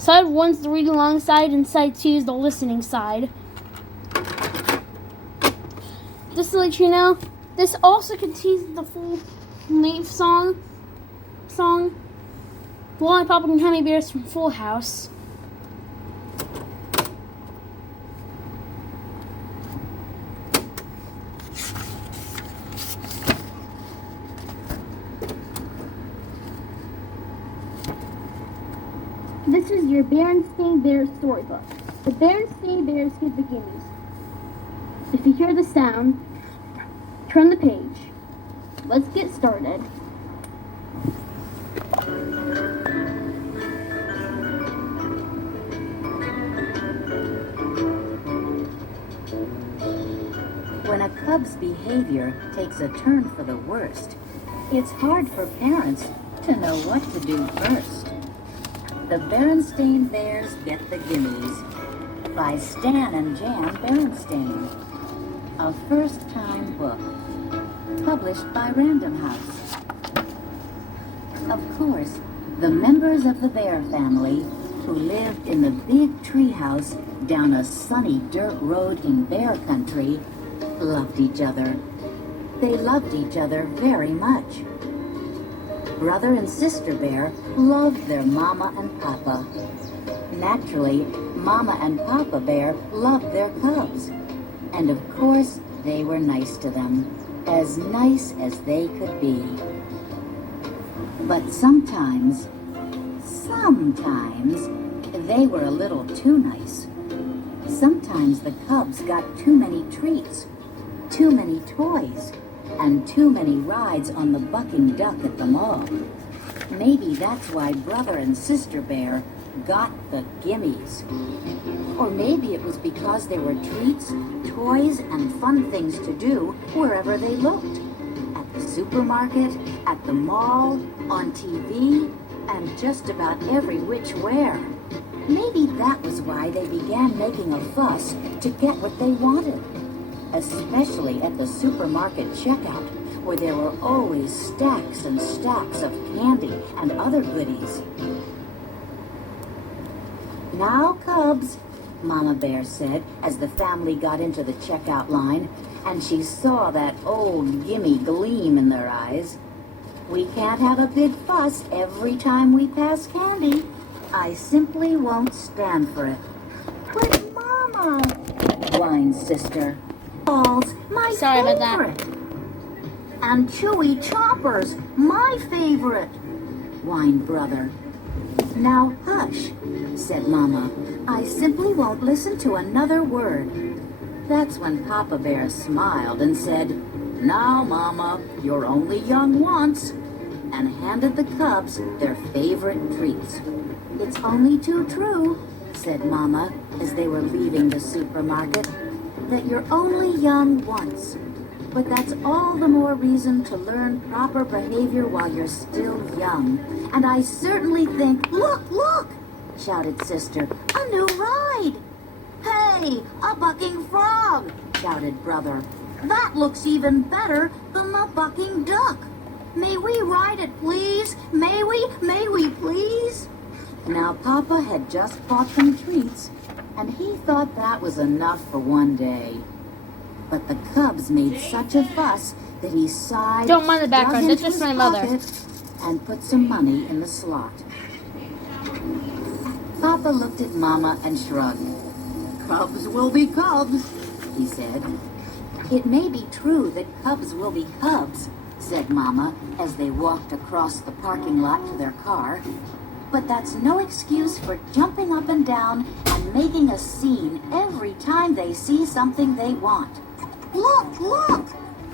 Side 1's the reading along side, and side 2 is the listening side. Just to let you know, this also contains the full length song, Lollipop and Gummy Bears from Full House. This is your Berenstain Bears storybook. The Berenstain Bears get the Gimmies. If you hear the sound, turn the page. Let's get started. When a cub's behavior takes a turn for the worst, it's hard for parents to know what to do first. The Berenstain Bears Get the Gimmies by Stan and Jan Berenstain. A first-time book, published by Random House. Of course, the members of the Bear family, who lived in the big treehouse down a sunny dirt road in Bear Country, loved each other. They loved each other very much. Brother and Sister Bear loved their Mama and Papa. Naturally, Mama and Papa Bear loved their cubs. And of course, they were nice to them, as nice as they could be. But sometimes, they were a little too nice. Sometimes the cubs got too many treats, too many toys, and too many rides on the bucking duck at the mall. Maybe that's why Brother and Sister Bear got the Gimmies. Or maybe it was because there were treats, toys, and fun things to do wherever they looked. At the supermarket, at the mall, on TV, and just about every which where. Maybe that was why they began making a fuss to get what they wanted. Especially at the supermarket checkout, where there were always stacks and stacks of candy and other goodies. "Now, cubs," Mama Bear said as the family got into the checkout line, and she saw that old gimme gleam in their eyes. "We can't have a big fuss every time we pass candy. I simply won't stand for it." "But Mama," whined Sister. "Balls, my Sorry favorite. about that. And chewy choppers, my favorite," whined Brother. "Now hush," said Mama. "I simply won't listen to another word." That's when Papa Bear smiled and said, "Now, Mama, you're only young once," and handed the cubs their favorite treats. "It's only too true," said Mama as they were leaving the supermarket, "that you're only young once. But that's all the more reason to learn proper behavior while you're still young. And I certainly think—" "Look, look!" shouted Sister. "A new ride!" "Hey, a bucking frog!" shouted Brother. "That looks even better than the bucking duck. May we ride it, please? May we please?" Now, Papa had just bought them treats, and he thought that was enough for one day. But the cubs made such a fuss that he sighed, Don't mind the background, dug that's into just his my mother. pocket, and put some money in the slot. Papa looked at Mama and shrugged. "Cubs will be cubs," he said. "It may be true that cubs will be cubs," said Mama as they walked across the parking lot to their car. "But that's no excuse for jumping up and down and making a scene every time they see something they want." "Look, look!"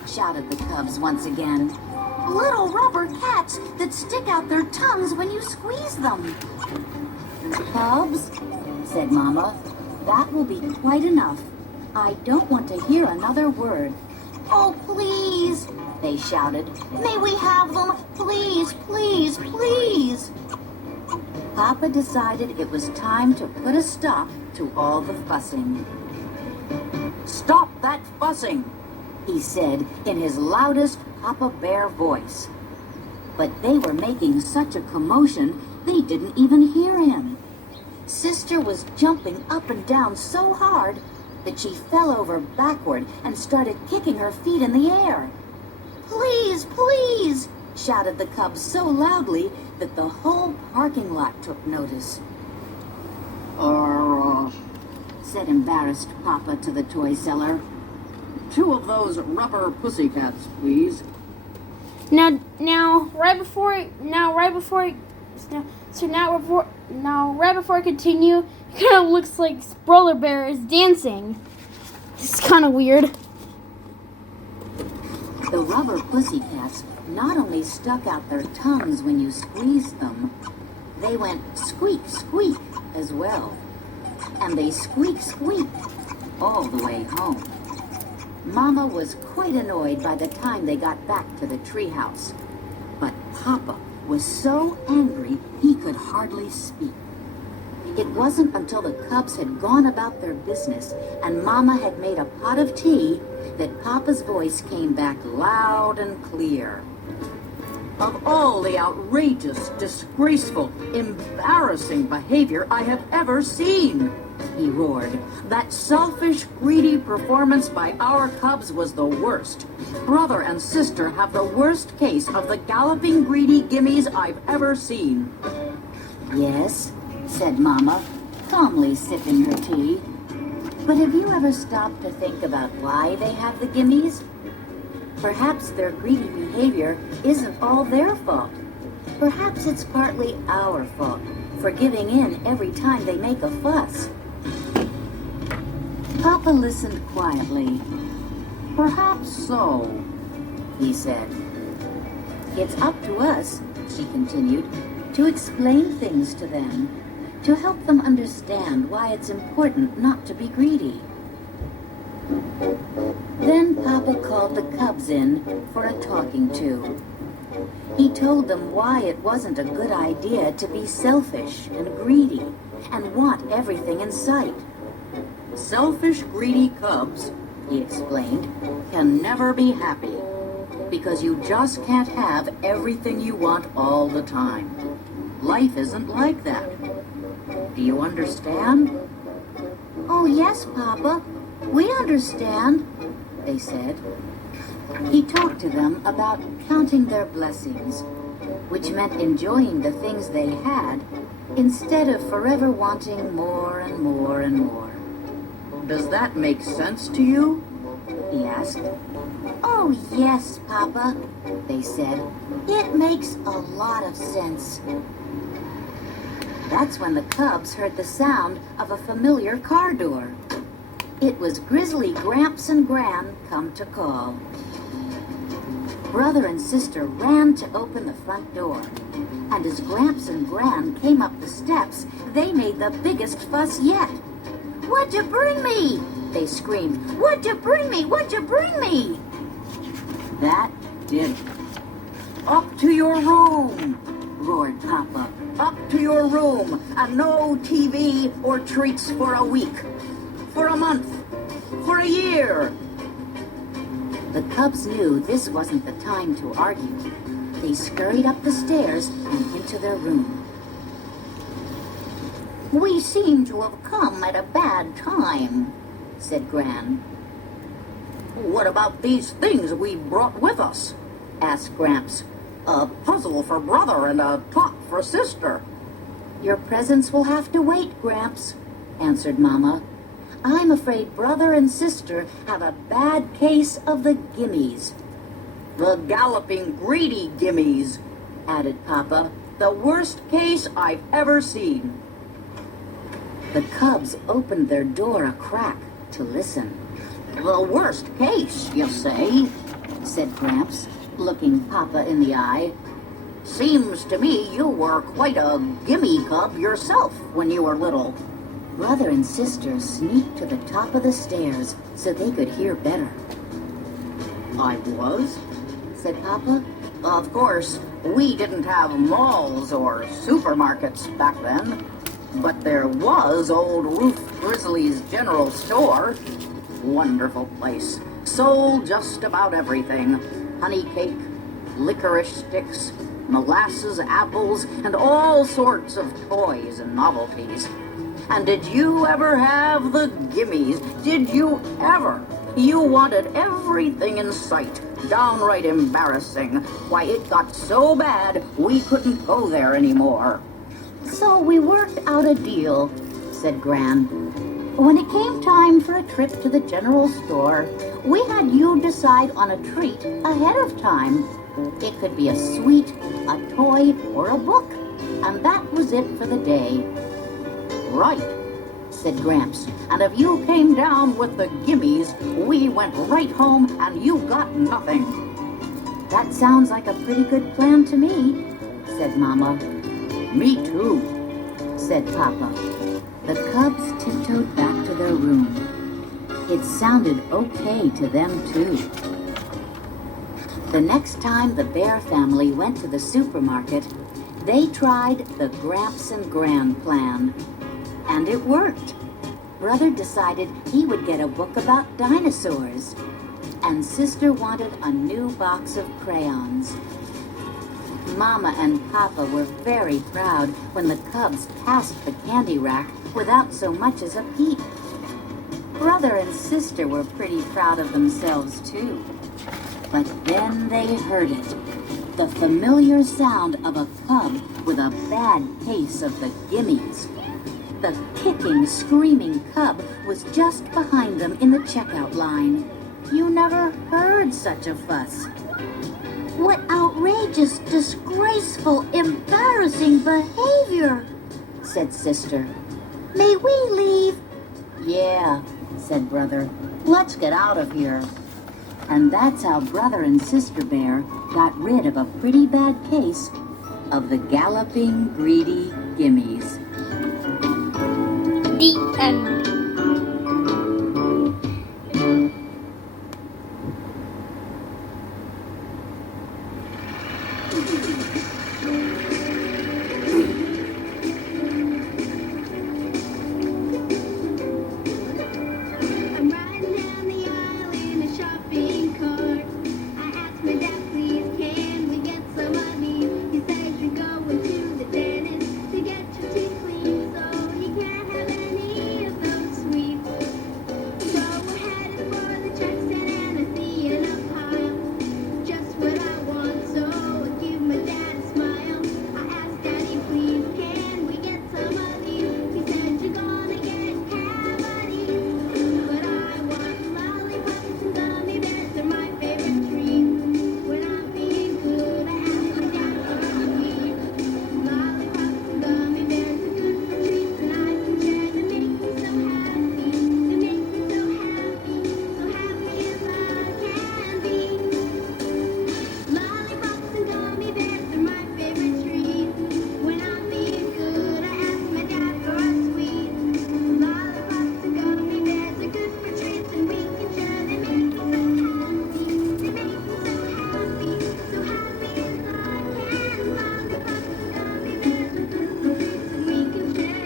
shouted the cubs once again. "Little rubber cats that stick out their tongues when you squeeze them." "Cubs," said Mama, "that will be quite enough. I don't want to hear another word." "Oh, please," they shouted. "May we have them? Please, please, please." Papa decided it was time to put a stop to all the fussing. "Stop that fussing," he said in his loudest Papa Bear voice. But they were making such a commotion they didn't even hear him. Sister was jumping up and down so hard that she fell over backward and started kicking her feet in the air. "Please, please!" shouted the cubs so loudly that the whole parking lot took notice. Said embarrassed Papa to the toy seller. "Two of those rubber pussycats, please." Now, right before I continue, it kind of looks like Brother Bear is dancing. It's kind of weird. The rubber pussycats not only stuck out their tongues when you squeezed them, they went squeak, squeak as well. And they squeak, squeak all the way home. Mama was quite annoyed by the time they got back to the treehouse. But Papa was so angry he could hardly speak. It wasn't until the cubs had gone about their business and Mama had made a pot of tea that Papa's voice came back loud and clear. "Of all the outrageous, disgraceful, embarrassing behavior I have ever seen," he roared, "that selfish, greedy performance by our cubs was the worst. Brother and sister have the worst case of the galloping, greedy Gimmies I've ever seen." "Yes," said Mama, calmly sipping her tea. "But have you ever stopped to think about why they have the Gimmies? Perhaps their greedy behavior isn't all their fault. Perhaps it's partly our fault for giving in every time they make a fuss." Papa listened quietly. "Perhaps so," he said. "It's up to us," she continued, "to explain things to them, to help them understand why it's important not to be greedy." Then Papa called the cubs in for a talking to. He told them why it wasn't a good idea to be selfish and greedy and want everything in sight. "Selfish, greedy cubs," He explained, "can never be happy, because you just can't have everything you want all the time. Life isn't like that. Do you understand?" "Oh, yes, Papa, we understand," they said. He talked to them about counting their blessings, which meant enjoying the things they had instead of forever wanting more and more and more. "Does that make sense to you?" He asked. "Oh, yes, Papa," they said. "It makes a lot of sense." That's when the cubs heard the sound of a familiar car door. It was Grizzly Gramps and Gran come to call. Brother and sister ran to open the front door, and as Gramps and Gran came up the steps, they made the biggest fuss yet. "What'd you bring me?" they screamed. "What'd you bring me? What'd you bring me?" That did it. "Up to your room!" roared Papa. "Up to your room, and no TV or treats for a week, for a month, for a year." The cubs knew this wasn't the time to argue. They scurried up the stairs and into their room. "We seem to have come at a bad time," said Gran. "What about these things we brought with us?" asked Gramps. "A puzzle for brother and a top for sister." "Your presents will have to wait, Gramps," answered Mama. "I'm afraid brother and sister have a bad case of the Gimmies." "The galloping, greedy Gimmies," added Papa. "the worst case I've ever seen." The cubs opened their door a crack to listen. "The worst case, you say?" said Gramps, looking Papa in the eye. "Seems to me you were quite a gimme cub yourself when you were little." Brother and sister sneaked to the top of the stairs so they could hear better. "I was?" said Papa. "Of course, we didn't have malls or supermarkets back then, but there was old Ruth Grizzly's General Store. Wonderful place. Sold just about everything. Honey cake, licorice sticks, molasses apples, and all sorts of toys and novelties. And did you ever have the Gimmies? Did you ever? You wanted everything in sight. Downright embarrassing. Why, it got so bad we couldn't go there anymore. So we worked out a deal, said Gran. When it came time for a trip to the general store, we had you decide on a treat ahead of time. It could be a sweet, a toy, or a book. And that was it for the day. Right, said Gramps. and if you came down with the Gimmies, we went right home and you got nothing. That sounds like a pretty good plan to me, said Mama. Me too, said Papa. The cubs tiptoed back to their room. It sounded okay to them, too. The next time the Bear family went to the supermarket, they tried the Gramps and Gran plan. And it worked. Brother decided he would get a book about dinosaurs. And Sister wanted a new box of crayons. Mama and Papa were very proud when the cubs passed the candy rack without so much as a peep. Brother and Sister were pretty proud of themselves, too. But then they heard it. The familiar sound of a cub with a bad case of the Gimmies. The kicking, screaming cub was just behind them in the checkout line. You never heard such a fuss. What outrageous, disgraceful, embarrassing behavior, said Sister. May we leave? Yeah, said Brother. Let's get out of here. And that's how Brother and Sister Bear got rid of a pretty bad case of the Galloping Greedy Gimmies. The end. I'm riding down the aisle in a shopping cart. I asked my dad, please, can we get some money? He says you're going to the dentist to get your teeth cleaned, so you can't have any of those sweets. So we're headed for the check stand and I see in a pile just what I want, so I give my dad a smile. I asked Daddy, please, can we get some of these? He said you're gonna get cavities. But I want lollipops and gummy bears, they're my favorite treat. When I'm being good, I ask my dad for a sweet. Lollipops and gummy bears are good for treats, and I can share. They make me so happy. They make me so happy, so happy as I can be. Lollipops and gummy bears are my favorite treat. When I'm being good, I ask my dad for a sweet. Lollipops and gummy bears are good for treats, and we can share. They make me so happy. They make me so happy, so happy as I can. Lollipops and gummy bears are good for treats, and we can share.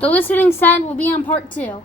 The listening side will be on part 2.